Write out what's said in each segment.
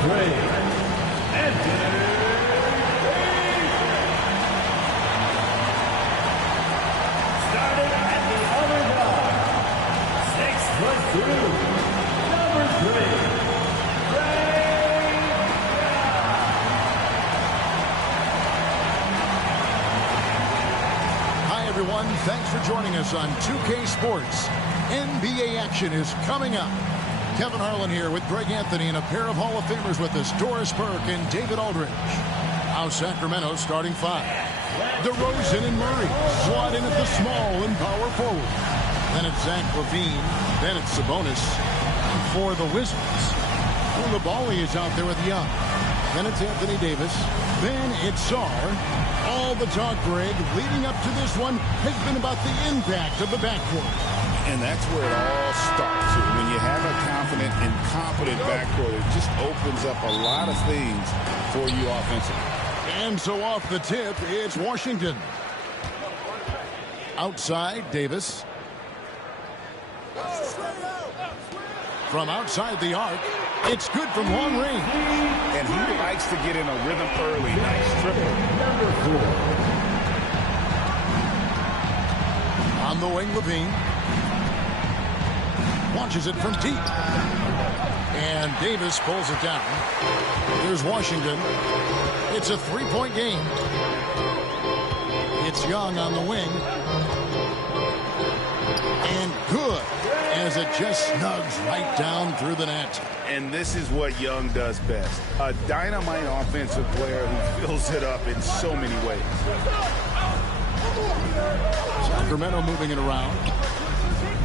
3, Anthony Davis. Starting at the other guard, 6'2", number 3, Ray Brown. Hi, everyone. Thanks for joining us on 2K Sports. NBA action is coming up. Kevin Harlan here with Greg Anthony and a pair of Hall of Famers with us, Doris Burke and David Aldridge. Now Sacramento starting five. DeRozan and Murray slot in at the small and power forward. Then it's Zach LaVine. Then it's Sabonis. And for the Wizards, Koulibaly is out there with Young. Then it's Anthony Davis. Then it's Sarr. All the talk, Greg, leading up to this one has been about the impact of the backcourt. And that's where it all starts. When you have a confident and competent backcourt, it just opens up a lot of things for you offensively. And so off the tip, it's Washington. Outside, Davis. From outside the arc, it's good from long range. And he likes to get in a rhythm early. Nice triple. Number 4. On the wing, LaVine. Launches it from deep. And Davis pulls it down. Here's Washington. It's a three-point game. It's Young on the wing. And good, as it just snugs right down through the net. And this is what Young does best. A dynamite offensive player who fills it up in so many ways. Sacramento moving it around.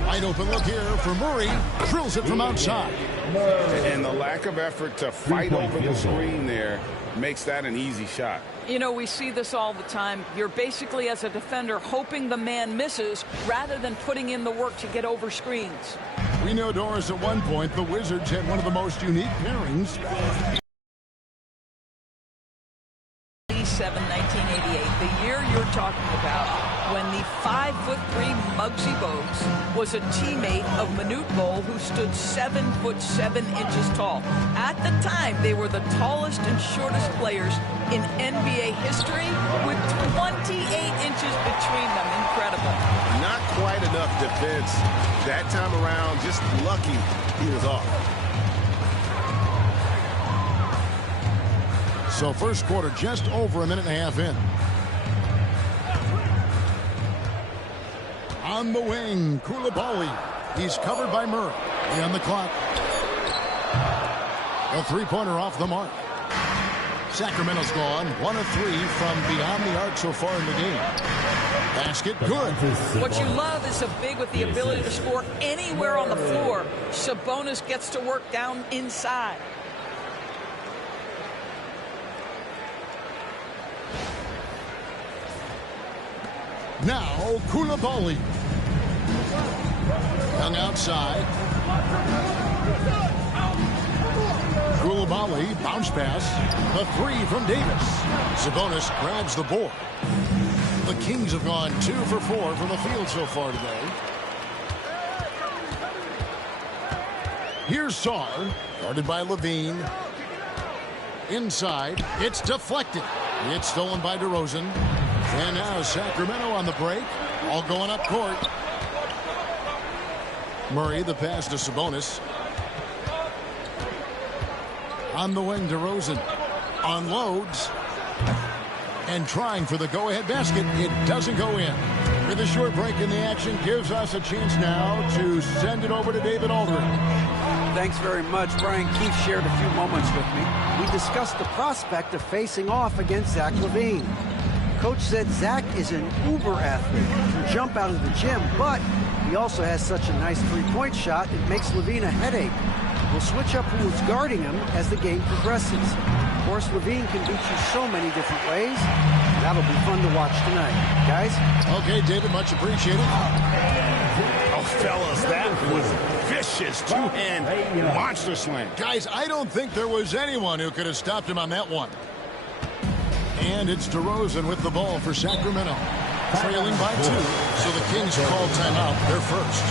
Wide open look here for Murray. Drills it from outside. And the lack of effort to fight over the screen there makes that an easy shot. You know, we see this all the time. You're basically, as a defender, hoping the man misses rather than putting in the work to get over screens. We know, Doris, at one point, the Wizards had one of the most unique pairings. 1988, the year you're talking about, when the 5'3" Muggsy Bogues was a teammate of Manute Bol, who stood 7'7" tall. At the time, they were the tallest and shortest players in NBA history, with 28 inches between them. Incredible. Not quite enough defense that time around. Just lucky he was off. So first quarter just over a minute and a half in. On the wing, Koulibaly. He's covered by Murray. On the clock. A three-pointer off the mark. Sacramento's gone 1 of 3 from beyond the arc so far in the game. Basket, good. What you love is a big with the ability to score anywhere on the floor. Sabonis gets to work down inside. Now, Koulibaly. Young outside. Koulibaly, bounce pass. The three from Davis. Sabonis grabs the board. The Kings have gone 2 for 4 from the field so far today. Here's Sarr, guarded by LaVine. Inside, it's deflected. It's stolen by DeRozan. And now Sacramento on the break. All going up court. Murray, the pass to Sabonis. On the wing, DeRozan unloads. And trying for the go-ahead basket. It doesn't go in. With a short break in the action, gives us a chance now to send it over to David Aldridge. Thanks very much. Brian Keefe shared a few moments with me. We discussed the prospect of facing off against Zach LaVine. Coach said Zach is an uber athlete, can jump out of the gym, but he also has such a nice three-point shot, it makes LaVine a headache. We'll switch up who's guarding him as the game progresses. Of course, LaVine can beat you so many different ways. That'll be fun to watch tonight. Guys? Okay, David, much appreciated. Oh, fellas, that was vicious two-hand monster slam. Guys, I don't think there was anyone who could have stopped him on that one. And it's DeRozan with the ball for Sacramento. Trailing by 2, so the Kings call timeout. They're first.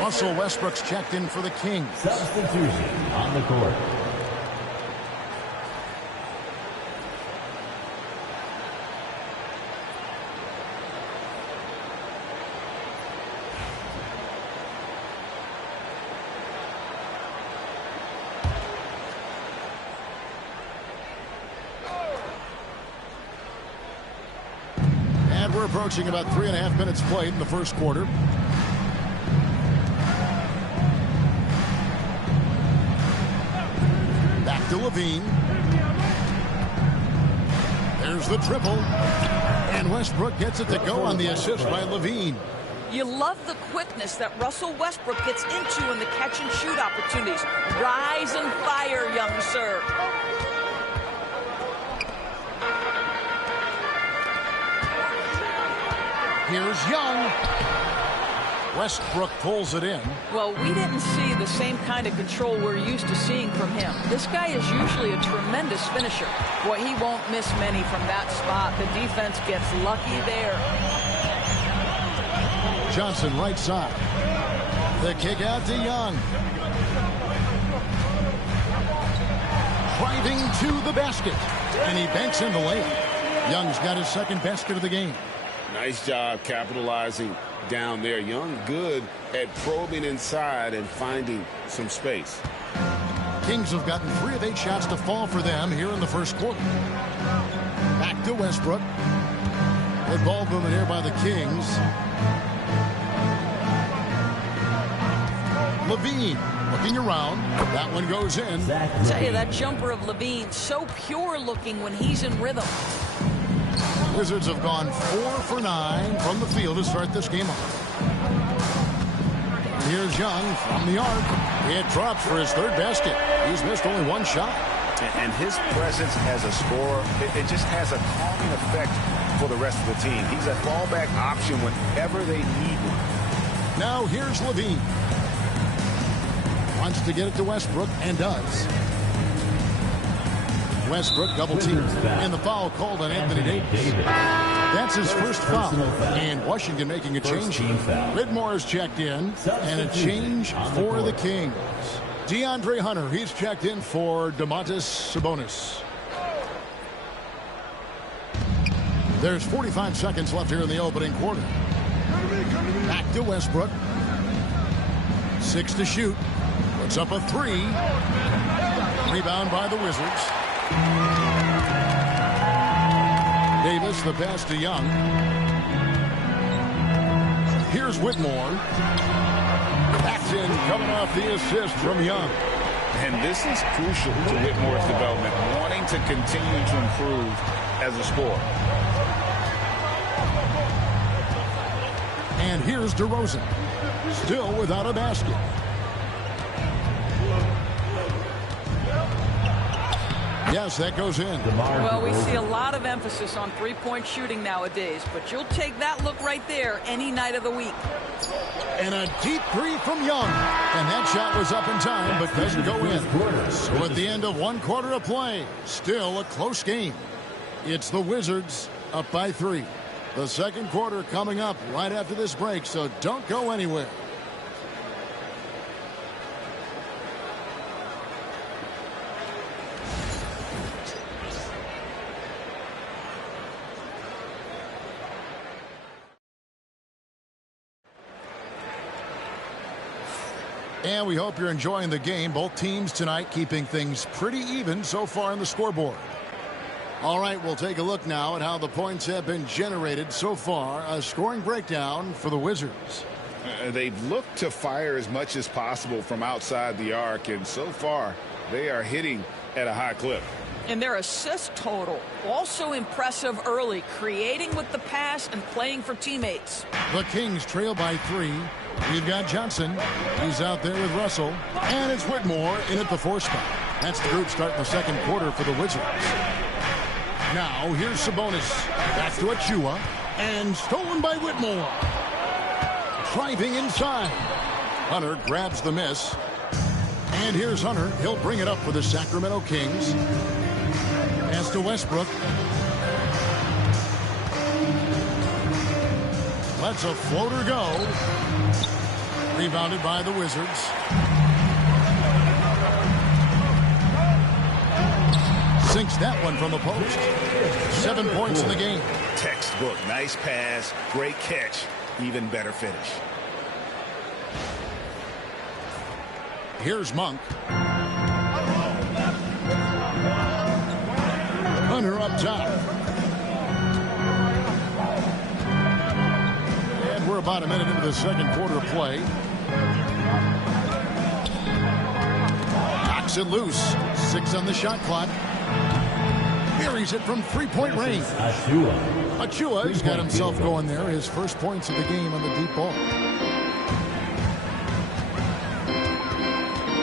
Russell Westbrook's checked in for the Kings. Substitution on the court. And we're approaching about 3.5 minutes played in the first quarter. Back to Levine. There's the triple. And Westbrook gets it to go on the assist by Levine. You love the quickness that Russell Westbrook gets into in the catch-and-shoot opportunities. Rise and fire, young sir. Here's Young. Westbrook pulls it in. Well, we didn't see the same kind of control we're used to seeing from him. This guy is usually a tremendous finisher. Boy, he won't miss many from that spot. The defense gets lucky there. Johnson right side. The kick out to Young. Driving to the basket. And he banks in the layup. Young's got his second basket of the game. Nice job capitalizing down there. Young good at probing inside and finding some space. Kings have gotten 3 of 8 shots to fall for them here in the first quarter. Back to Westbrook. Good ball movement here by the Kings. Levine looking around. That one goes in. I tell you, that jumper of Levine, so pure looking when he's in rhythm. Wizards have gone 4 for 9 from the field to start this game off. And here's Young from the arc. It drops for his third basket. He's missed only 1 shot. And his presence as a scorer, it just has a calming effect for the rest of the team. He's a fallback option whenever they need one. Now here's Levine. Wants to get it to Westbrook and does. Westbrook double team, and the foul called on Anthony Davis. That's his first foul, and Washington making a change. Whitmore is checked in, and a change for the Kings. DeAndre Hunter, he's checked in for Domantas Sabonis. There's 45 seconds left here in the opening quarter. Back to Westbrook. 6 to shoot. Puts up a 3. Rebound by the Wizards. Davis, the pass to Young. Here's Whitmore. Backs in, coming off the assist from Young. And this is crucial to Whitmore's development, wanting to continue to improve as a scorer. And here's DeRozan. Still without a basket. Yes, that goes in. Well, we see a lot of emphasis on three-point shooting nowadays, but you'll take that look right there any night of the week. And a deep 3 from Young. And that shot was up in time, but doesn't go in. So at the end of 1 quarter of play, still a close game. It's the Wizards up by 3. The second quarter coming up right after this break, so don't go anywhere. And we hope you're enjoying the game. Both teams tonight keeping things pretty even so far on the scoreboard. All right, we'll take a look now at how the points have been generated so far. A scoring breakdown for the Wizards. They've looked to fire as much as possible from outside the arc, and so far they are hitting at a high clip. And their assist total, also impressive early, creating with the pass and playing for teammates. The Kings trail by 3. We've got Johnson. He's out there with Russell. And it's Whitmore in at the 4 spot. That's the group starting the second quarter for the Wizards. Now here's Sabonis. Back to Achua. And stolen by Whitmore. Driving inside. Hunter grabs the miss. And here's Hunter. He'll bring it up for the Sacramento Kings. Pass to Westbrook. Lets a floater go. Rebounded by the Wizards. Sinks that one from the post. 7 points in the game. Textbook. Nice pass. Great catch. Even better finish. Here's Monk. Hunter up top. And we're about a minute into the second quarter of play. Knocks it loose. 6 on the shot clock. Buries it from three-point range. Achua's got himself going there. His first points of the game on the deep ball.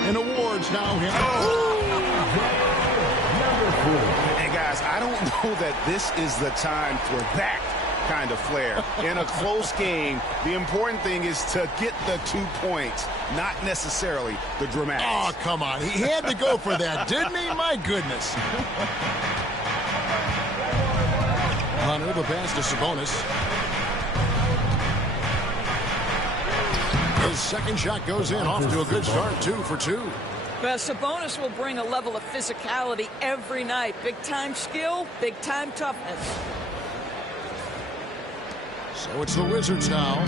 And awards now hit. And guys, I don't know that this is the time for that kind of flair. In a close game, the important thing is to get the 2 points, not necessarily the dramatics. Oh, come on. He had to go for that, didn't he? My goodness. Hunter, the pass to Sabonis. His second shot goes in, off to a good start, 2 for 2. Well, Sabonis will bring a level of physicality every night. Big-time skill, big-time toughness. So it's the Wizards now.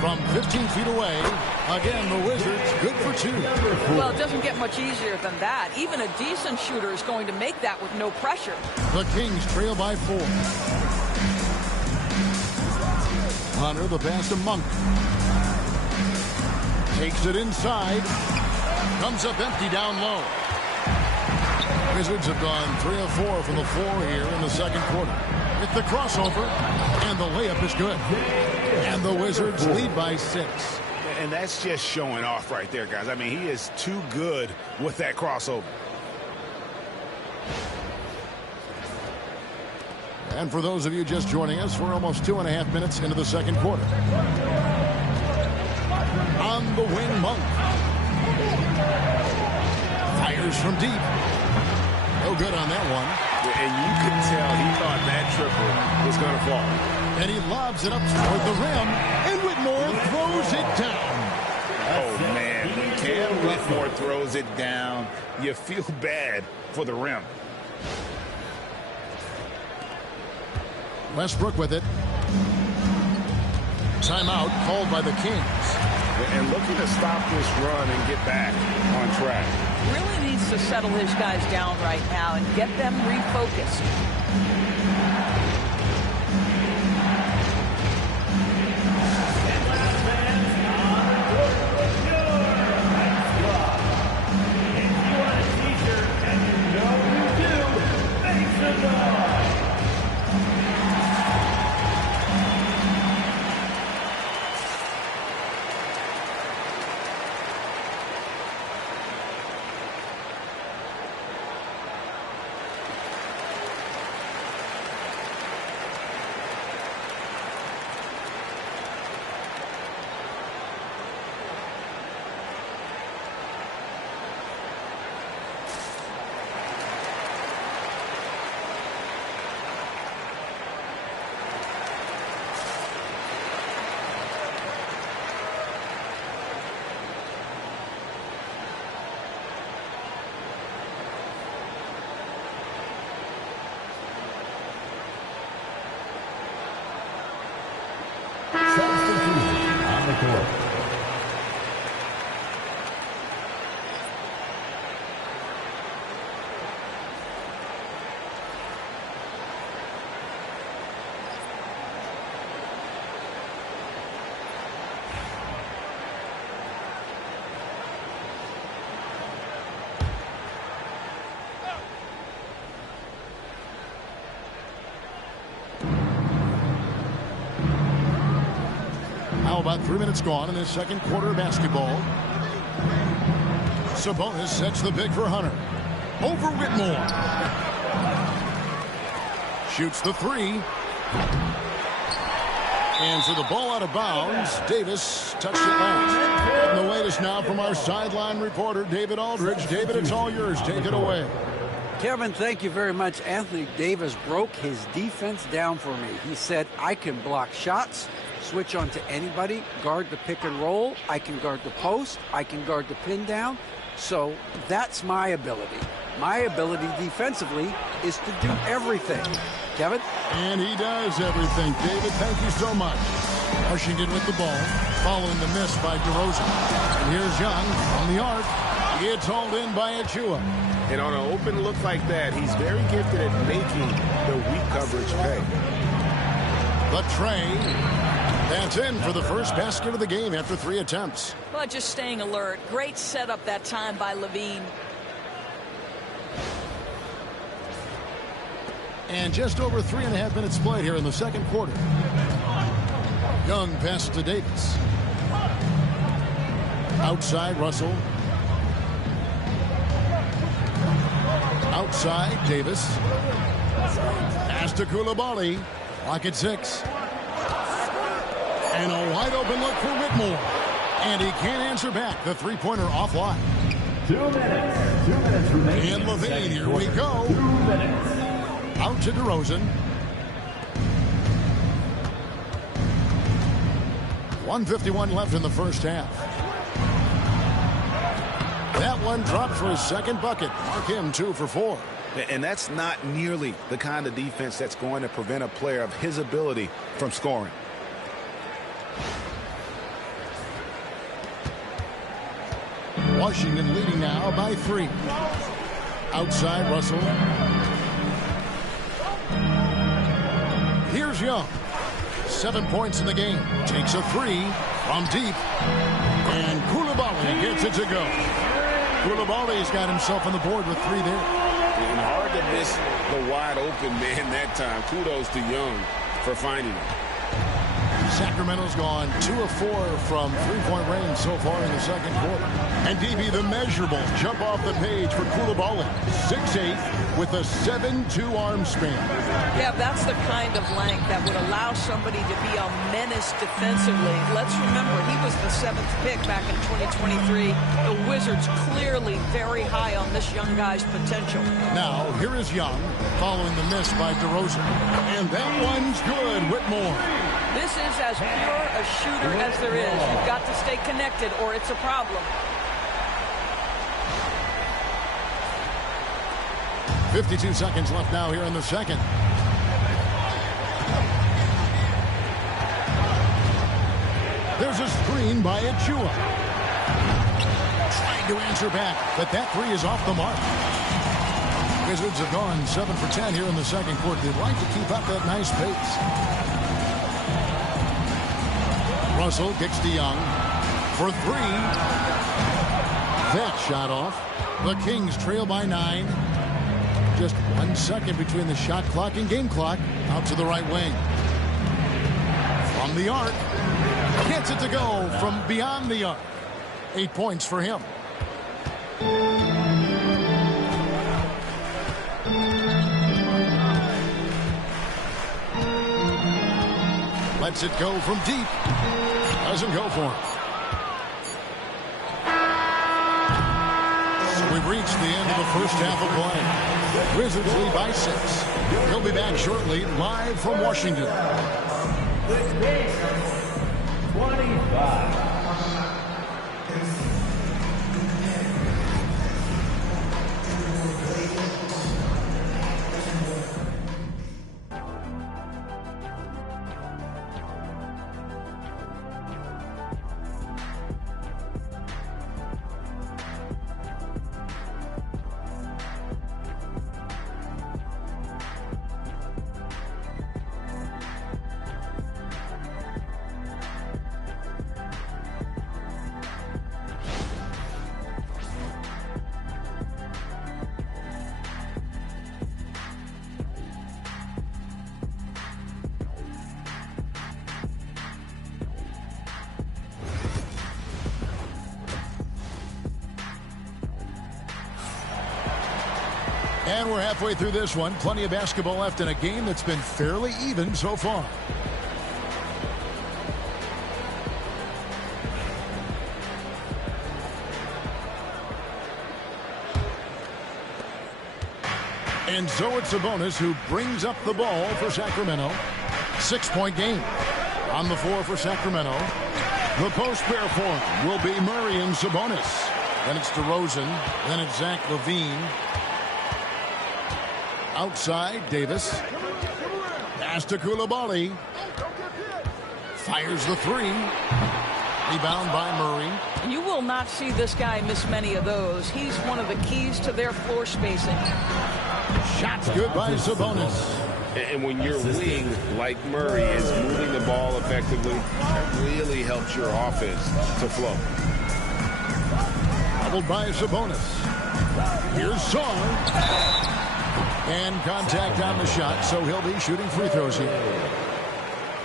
From 15 feet away, again, the Wizards good for 2. Well, it doesn't get much easier than that. Even a decent shooter is going to make that with no pressure. The Kings trail by 4. Hunter, the pass to Monk. Takes it inside. Comes up empty down low. Wizards have gone 3 of 4 from the floor here in the second quarter. With the crossover, and the layup is good. And the Wizards lead by 6. And that's just showing off right there, guys. I mean, he is too good with that crossover. And for those of you just joining us, we're almost 2.5 minutes into the second quarter. On the wing, Monk. Fires from deep. No good on that one. And you could tell he thought that triple was going to fall. And he lobs it up toward the rim. And Whitmore throws it down. Oh, man. When Cam Whitmore throws it down, you feel bad for the rim. Westbrook with it. Timeout called by the Kings. And looking to stop this run and get back on track. Really needs to settle his guys down right now and get them refocused. Substitution on the court. About 3 minutes gone in this second quarter of basketball. Sabonis sets the pick for Hunter. Over Whitmore. Shoots the 3. And so the ball out of bounds. Davis touched it last. And the latest now from our sideline reporter, David Aldridge. David, it's all yours. Take it away. Kevin, thank you very much. Anthony Davis broke his defense down for me. He said, I can block shots, switch on to anybody, guard the pick and roll, I can guard the post, I can guard the pin down. So that's my ability. My ability defensively is to do everything. Kevin? And he does everything. David, thank you so much. Washington with the ball, following the miss by DeRozan. And here's Young on the arc. It's hauled in by Achua. And on an open look like that, he's very gifted at making the weak coverage pay. The tray. That's in for the first basket of the game after 3 attempts. Well, just staying alert. Great setup that time by Levine. And just over 3.5 minutes played here in the second quarter. Young passes to Davis. Outside, Russell. Outside, Davis. Pass to Coulibaly. Lock at 6. And a wide open look for Whitmore. And he can't answer back. The three-pointer offline. 2 minutes. 2 minutes remaining. And Levine, here we go. 2 minutes. Out to DeRozan. 1:51 left in the first half. That one dropped for his second bucket. Mark him 2 for 4. And that's not nearly the kind of defense that's going to prevent a player of his ability from scoring. Washington leading now by 3. Outside, Russell. Here's Young. 7 points in the game. Takes a 3 from deep. And Coulibaly gets it to go. Coulibaly's got himself on the board with 3 there. And hard to miss the wide open man that time. Kudos to Young for finding him. Sacramento's gone 2 of 4 from three-point range so far in the second quarter. And DB, the measurables jump off the page for Coulibaly. 6'8" with a 7'2" arm span. Yeah, that's the kind of length that would allow somebody to be a menace defensively. Let's remember, he was the 7th pick back in 2023. The Wizards clearly very high on this young guy's potential. Now, here is Young following the miss by DeRozan. And that one's good, Whitmore. This is as pure a shooter as there is. You've got to stay connected or it's a problem. 52 seconds left now here in the second. There's a screen by Achua. Trying to answer back, but that 3 is off the mark. Wizards have gone 7 for 10 here in the second quarter. They'd like to keep up that nice pace. Russell kicks to Young for 3. That shot off. The Kings trail by 9. Just 1 second between the shot clock and game clock. Out to the right wing. From the arc. Gets it to go from beyond the arc. 8 points for him. Lets it go from deep. Doesn't go for him. So we've reached the end of the first half of play. Wizards lead by 6. He'll be back shortly, live from Washington. 25. And we're halfway through this one. Plenty of basketball left in a game that's been fairly even so far. And so it's Sabonis who brings up the ball for Sacramento. 6-point game. On the floor for Sacramento. The post pair for him will be Murray and Sabonis. Then it's DeRozan. Then it's Zach LaVine. Outside, Davis. Pass to Coulibaly. Fires the three. Rebound by Murray. You will not see this guy miss many of those. He's one of the keys to their floor spacing. Shots good by Sabonis. And when your wing, like Murray, is moving the ball effectively, that really helps your offense to flow. Doubled by Sabonis. Here's Song. And contact on the shot, so he'll be shooting free throws here.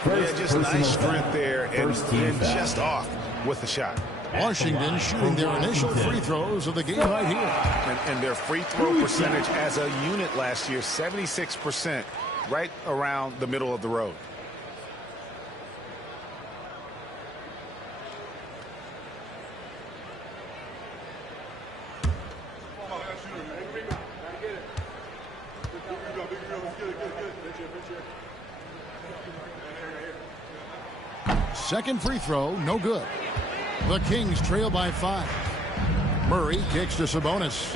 Yeah, just nice strength there and just off with the shot. Washington shooting their initial free throws of the game right here. And their free throw percentage as a unit last year, 76%, right around the middle of the road. Second free throw, no good. The Kings trail by 5. Murray kicks to Sabonis.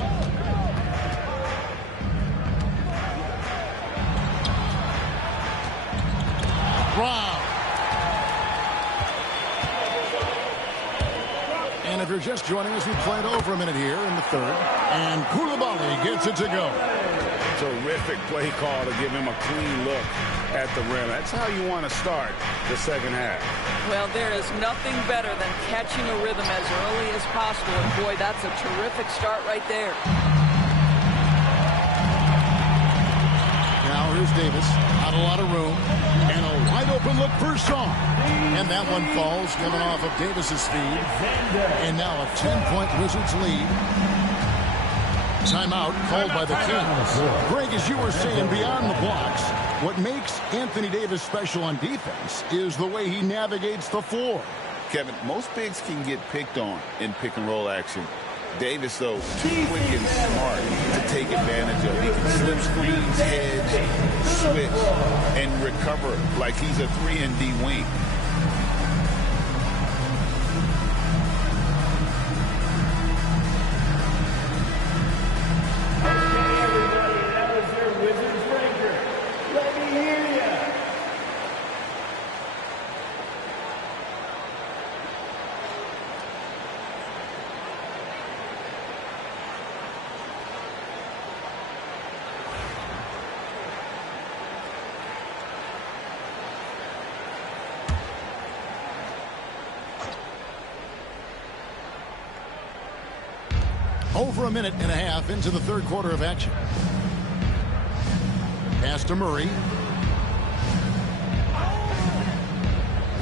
Brown. And if you're just joining us, we played over a minute here in the third. And Coulibaly gets it to go. Terrific play call to give him a clean look at the rim. That's how you want to start the second half. Well, there is nothing better than catching a rhythm as early as possible. And boy, that's a terrific start right there. Now here's Davis. Not a lot of room. And a wide open look for Song. And that one falls coming off of Davis's feed. And now a 10-point Wizards lead. Timeout called by the Kings. Greg, as you were saying, beyond the blocks, what makes Anthony Davis special on defense is the way he navigates the floor. Kevin, most bigs can get picked on in pick-and-roll action. Davis, though, too quick and smart to take advantage of. He can slip screens, hedge, switch, and recover like he's a 3-and-D wing. Over a minute and a half into the third quarter of action. Pass to Murray.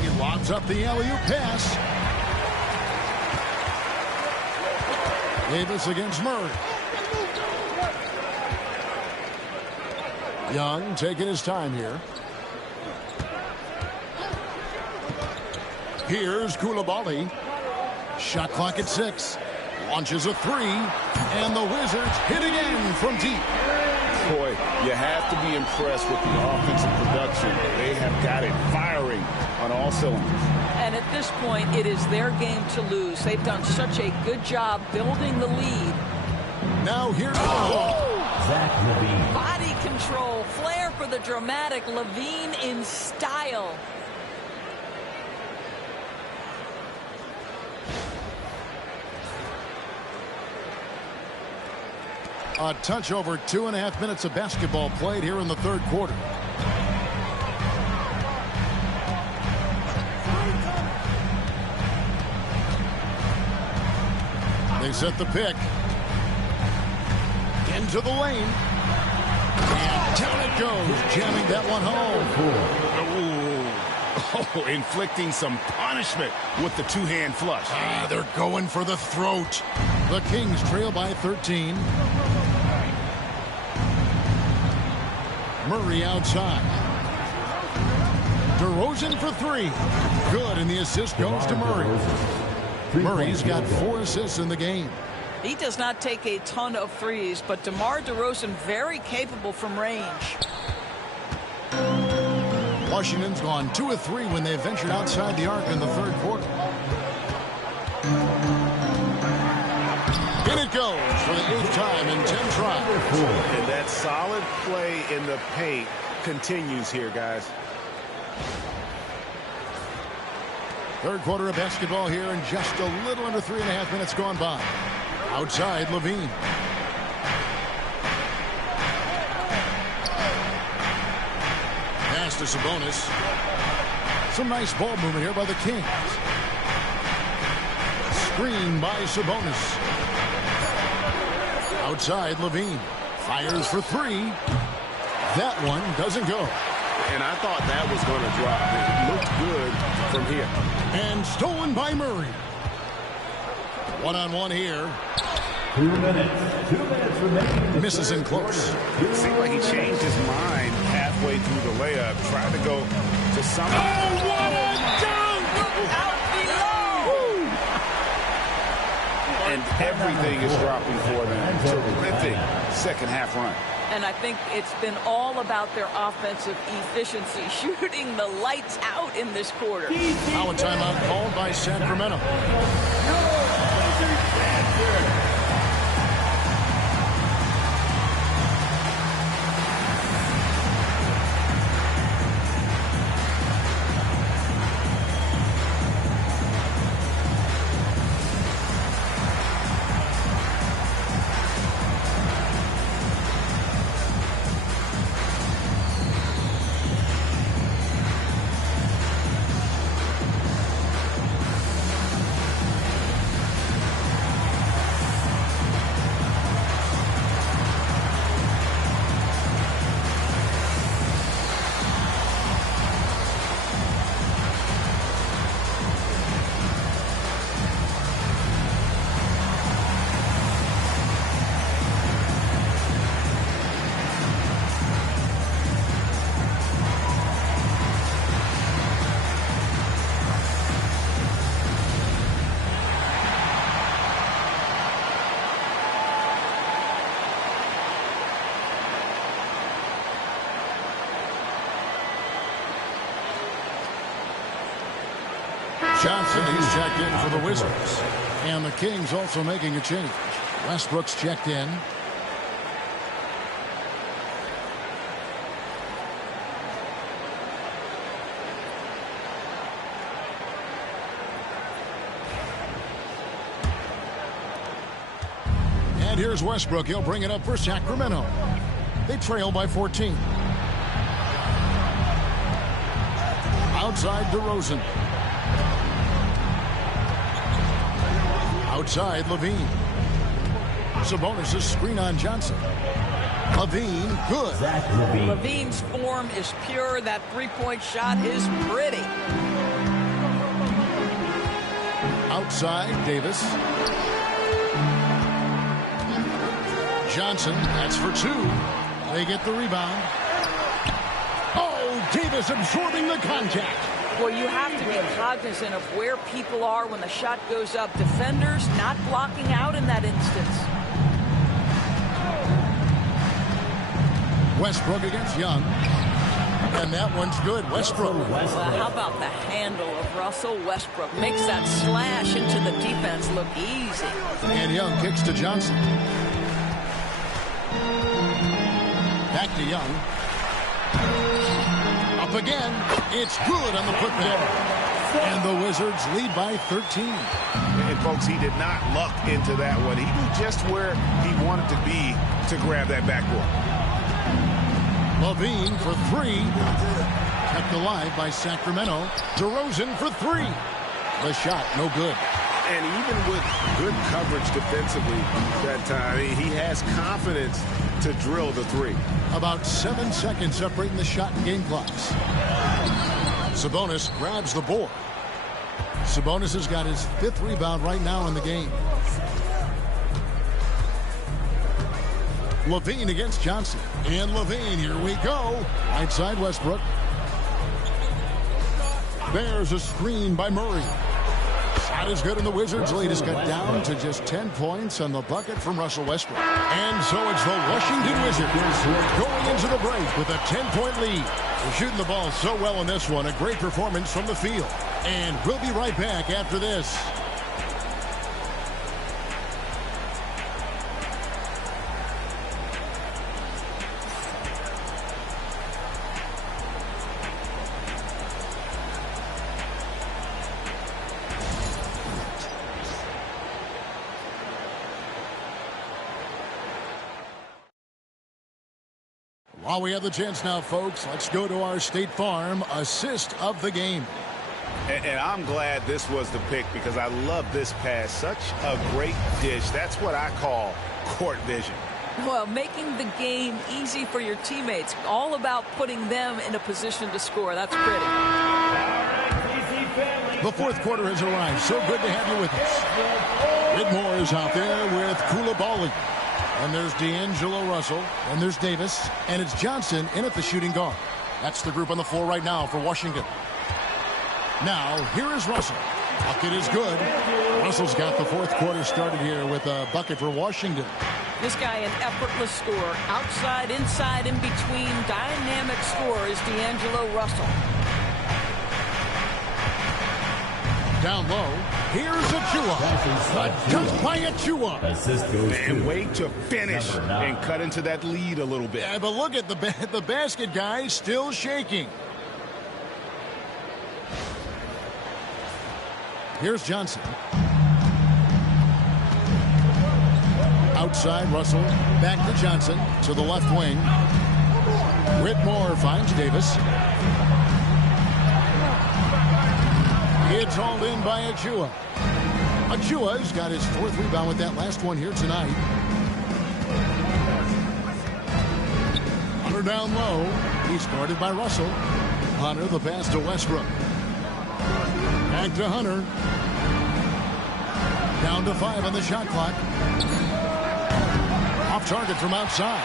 He lobs up the alley-oop pass. Davis against Murray. Young taking his time here. Here's Coulibaly. Shot clock at 6. Launches a three, and the Wizards hit again from deep. Boy, you have to be impressed with the offensive production. They have got it firing on all cylinders. And at this point, it is their game to lose. They've done such a good job building the lead. Now here's Zach LaVine. Body control, flair for the dramatic. LaVine in style. a touch over 2.5 minutes of basketball played here in the third quarter. They set the pick. Into the lane. And down it goes. Jamming that one home. Oh, inflicting some punishment with the two-hand flush. They're going for the throat. The Kings trail by 13. Murray outside. DeRozan for three. Good, and the assist goes to Murray. Murray's got 4 assists in the game. He does not take a ton of threes, but DeMar DeRozan very capable from range. Washington's gone 2 of 3 when they ventured outside the arc in the third quarter. In it goes for the 8th time in 10 tries. And that solid play in the paint continues here, guys. Third quarter of basketball here, and just a little under 3.5 minutes gone by. Outside, LaVine. Pass to Sabonis. Some nice ball movement here by the Kings. Screen by Sabonis. Outside, LaVine. Fires for 3. That one doesn't go. And I thought that was going to drop. It looked good from here. And stolen by Murray. One-on-one here. 2 minutes. 2 minutes remaining. Misses in close. It seemed like he changed his mind halfway through the layup, trying to go to some. Oh, what a dunk! Out below! And everything is dropping for them. Terrific second half run. And I think it's been all about their offensive efficiency, shooting the lights out in this quarter. Now a timeout called by Sacramento. Johnson, he's checked in for the Wizards. And the Kings also making a change. Westbrook's checked in. And here's Westbrook. He'll bring it up for Sacramento. They trail by 14. Outside DeRozan. Outside, LaVine. Sabonis' screen on Johnson. LaVine, good. LaVine's form is pure. That three-point shot is pretty. Outside, Davis. Johnson, that's for 2. They get the rebound. Oh, Davis absorbing the contact. Well, you have to be cognizant of where people are when the shot goes up. Defenders not blocking out in that instance. Westbrook against Young. And that one's good. Westbrook. Well, how about the handle of Russell Westbrook? Makes that slash into the defense look easy. And Young kicks to Johnson. Back to Young. Up again. It's good on the putback. And the Wizards lead by 13. And, folks, he did not luck into that one. He knew just where he wanted to be to grab that backboard. LaVine for 3. Kept alive by Sacramento. DeRozan for 3. The shot, no good. And even with good coverage defensively that time, he has confidence to drill the 3. About 7 seconds separating the shot and game clocks. Sabonis grabs the board. Sabonis has got his 5th rebound right now in the game. LaVine against Johnson. And LaVine, here we go. Right side Westbrook. There's a screen by Murray. Not as good, and the Wizards' lead is cut down to just 10 points on the bucket from Russell Westbrook. And so it's the Washington Wizards going into the break with a 10-point lead. They're shooting the ball so well in this one. A great performance from the field. And we'll be right back after this. While we have the chance now, folks, let's go to our State Farm assist of the game. And I'm glad this was the pick because I love this pass. Such a great dish. That's what I call court vision. Well, making the game easy for your teammates. All about putting them in a position to score. That's pretty. The fourth quarter has arrived. So good to have you with us. Whitmore is out there with Coulibaly. And there's D'Angelo Russell, and there's Davis, and it's Johnson in at the shooting guard. That's the group on the floor right now for Washington. Now, here is Russell. Bucket is good. Russell's got the fourth quarter started here with a bucket for Washington. This guy, an effortless scorer. Outside, inside, in between. Dynamic scorer is D'Angelo Russell. Down low, here's Achiuwa. A dunk by Achiuwa. Assist goes And to way to finish number 9. and cut into that lead a little bit. Yeah, but look at the basket guy still shaking. Here's Johnson. Outside, Russell. Back to Johnson. To the left wing. Whitmore finds Davis. It's hauled in by Achiuwa. Achiuwa's got his fourth rebound with that last one here tonight. Hunter down low. He's guarded by Russell. Hunter, the pass to Westbrook. Back to Hunter. Down to 5 on the shot clock. Off target from outside.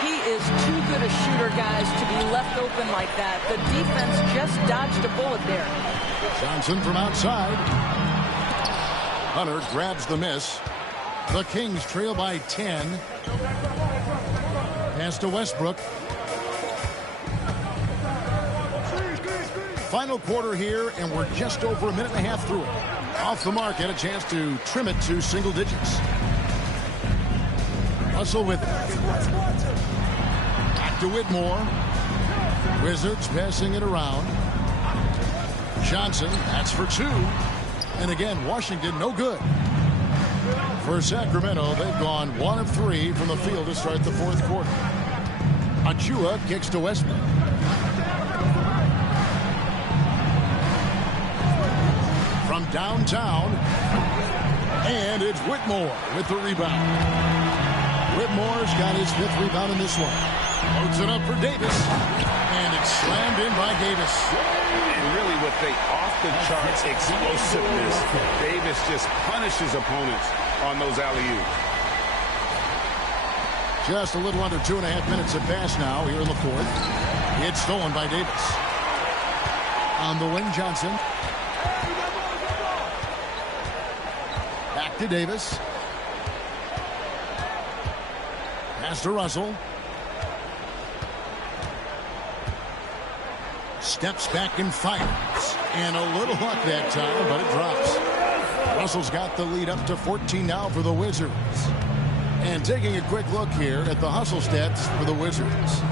He is too good a shooter, guys, to be left open like that. The defense just dodged a bullet there. Johnson from outside. Hunter grabs the miss. The Kings trail by 10. Pass to Westbrook. Final quarter here, and we're just over a minute and a half through it. Off the mark, had a chance to trim it to single digits. Russell with it. Back to Whitmore. Wizards passing it around. Johnson, that's for 2. And again, Washington, no good. For Sacramento, they've gone 1 of 3 from the field to start the fourth quarter. Achiuwa kicks to Westbrook. From downtown, and it's Whitmore with the rebound. Whitmore's got his 5th rebound in this one. Loads it up for Davis, and it's slammed in by Davis. And really with the off-the-charts explosiveness, Davis just punishes opponents on those alley-oops. Just a little under 2.5 minutes have passed now here in the fourth. It's stolen by Davis. On the wing, Johnson. Back to Davis. Pass to Russell. Steps back and fires. And a little luck that time, but it drops. Russell's got the lead up to 14 now for the Wizards. And taking a quick look here at the hustle stats for the Wizards.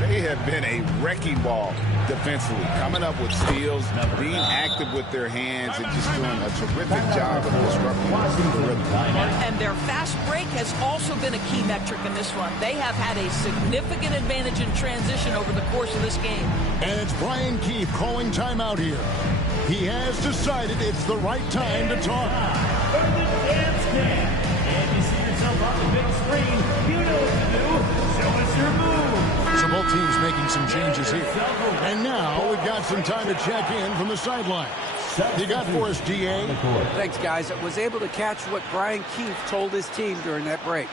They have been a wrecking ball defensively, coming up with steals, being active with their hands, and just doing a terrific job of disrupting the rhythm. And their fast break has also been a key metric in this one. They have had a significant advantage in transition over the course of this game. And it's Brian Keefe calling timeout here. He has decided it's the right time to talk. Go to the dance cam. And you see yourself on the big screen. You know what to do. Show us your move. So both teams making some changes here. And now we've got some time to check in from the sideline. You got for us, DA. Thanks, guys. I was able to catch what Brian Keefe told his team during that break.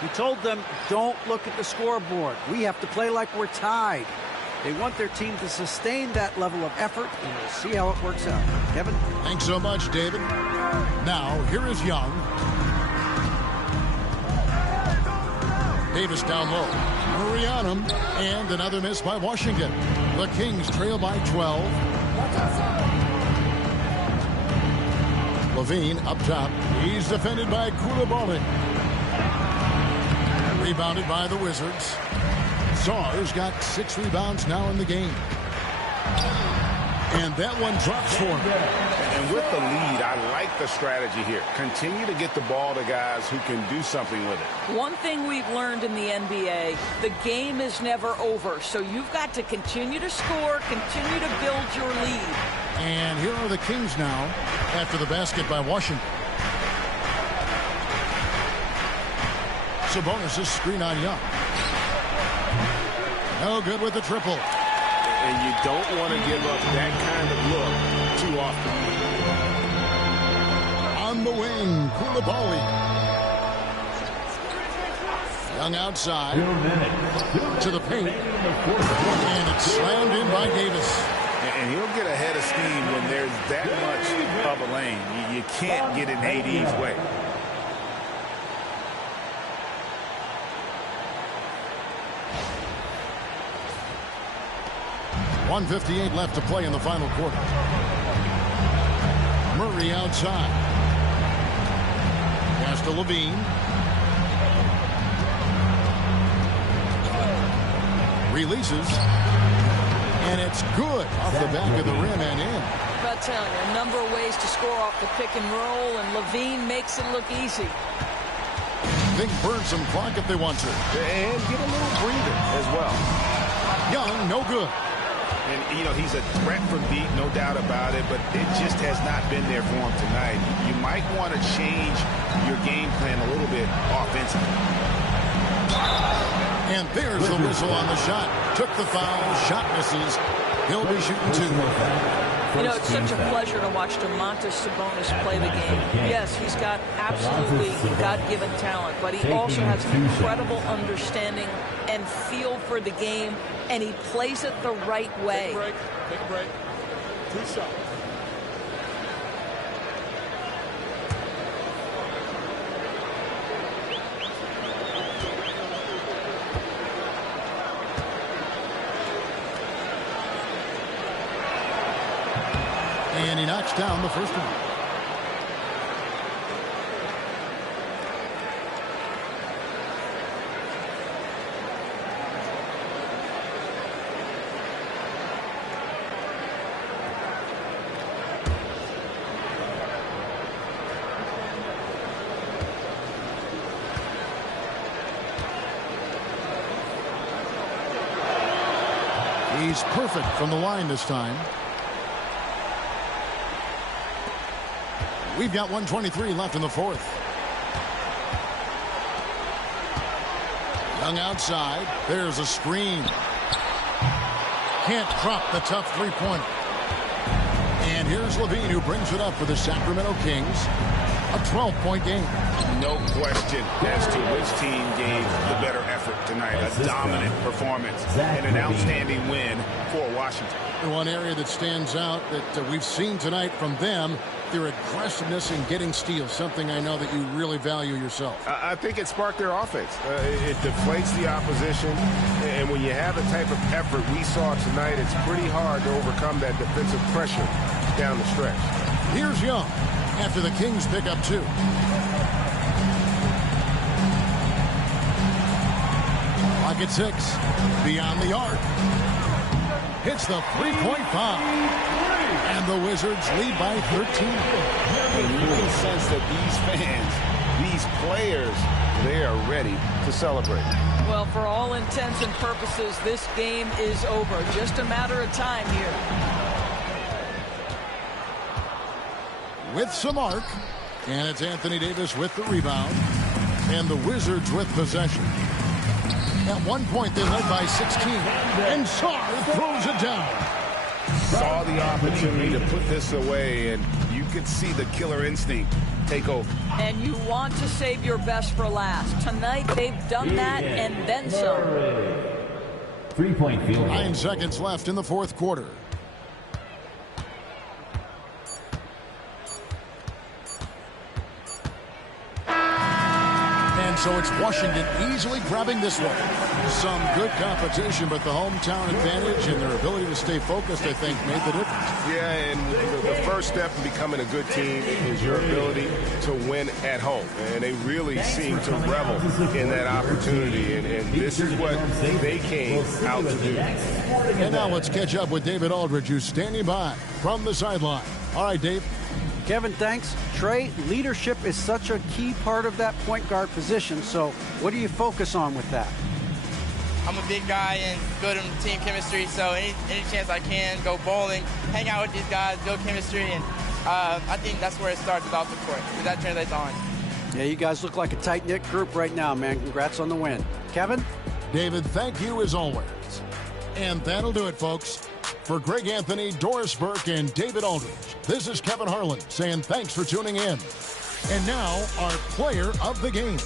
He told them, don't look at the scoreboard. We have to play like we're tied. They want their team to sustain that level of effort, and we'll see how it works out. Kevin? Thanks so much, David. Now, here is Young. Davis down low. Murray on him. And another miss by Washington. The Kings trail by 12. Levine up top. He's defended by Koulibaly. Rebounded by the Wizards. Sarr's got 6 rebounds now in the game. And that one drops for him. And with the lead, I like the strategy here. Continue to get the ball to guys who can do something with it. One thing we've learned in the NBA, the game is never over. So you've got to continue to score, continue to build your lead. And here are the Kings now after the basket by Washington. Sabonis' screen on Young. No good with the triple. And you don't want to give up that kind of look too often. On the wing, Koulibaly. Young outside. To the paint. And it's slammed in by Davis. And he'll get ahead of steam when there's that much of a lane. You can't get in AD's way. .158 left to play in the final quarter. Murray outside. Pass to Levine. Releases. And it's good off the back of the rim and in. I'll tell you, a number of ways to score off the pick and roll, and Levine makes it look easy. They can burn some clock if they want to. And get a little breather as well. Young, no good. And, you know, he's a threat from deep, no doubt about it, but it just has not been there for him tonight. You might want to change your game plan a little bit offensively. And there's the whistle on the shot. Took the foul. Shot misses. He'll be shooting 2. You know, it's such a pleasure to watch Domantas Sabonis play the game. Yes, he's got absolutely God-given talent, but he also has an incredible understanding and feel for the game, and he plays it the right way. Take a break. 2 shots. And he knocks down the first one. He's perfect from the line this time. We've got 1:23 left in the fourth. Young outside. There's a screen. Can't drop the tough three-pointer. And here's Levine, who brings it up for the Sacramento Kings. A 12-point game. No question as to which team gave the better effort tonight. A dominant performance and an outstanding win for Washington. One area that stands out that we've seen tonight from them, their aggressiveness in getting steals, something I know that you really value yourself. I think it sparked their offense. It deflates the opposition, and when you have the type of effort we saw tonight, it's pretty hard to overcome that defensive pressure down the stretch. Here's Young after the Kings pick up 2. Clock at 6. Beyond the arc. Hits the three-point foul. And the Wizards lead by 13. And you can sense that these fans, these players, they are ready to celebrate. Well, for all intents and purposes, this game is over. Just a matter of time here. With some arc. And it's Anthony Davis with the rebound. And the Wizards with possession. At one point, they led by 16. And Sarr throws it down. Saw the opportunity to put this away, and you could see the killer instinct take over. And you want to save your best for last. Tonight, they've done that and then some. 3-point field. 9 seconds left in the fourth quarter. So it's Washington easily grabbing this one. Some good competition, but the hometown advantage and their ability to stay focused, I think, made the difference. Yeah, and the first step in becoming a good team is your ability to win at home. And they really seem to revel in that opportunity. And this is what they came out to do. And now let's catch up with David Aldridge, who's standing by from the sideline. All right, Dave. Kevin, thanks. Trey, leadership is such a key part of that point guard position. So what do you focus on with that? I'm a big guy and good in team chemistry, so any chance I can, go bowling, hang out with these guys, build chemistry, and I think that's where it starts off the court, because that translates on. Yeah, you guys look like a tight-knit group right now, man. Congrats on the win. Kevin? David, thank you as always. And that'll do it, folks. For Greg Anthony, Doris Burke, and David Aldridge, this is Kevin Harlan saying thanks for tuning in. And now, our player of the game.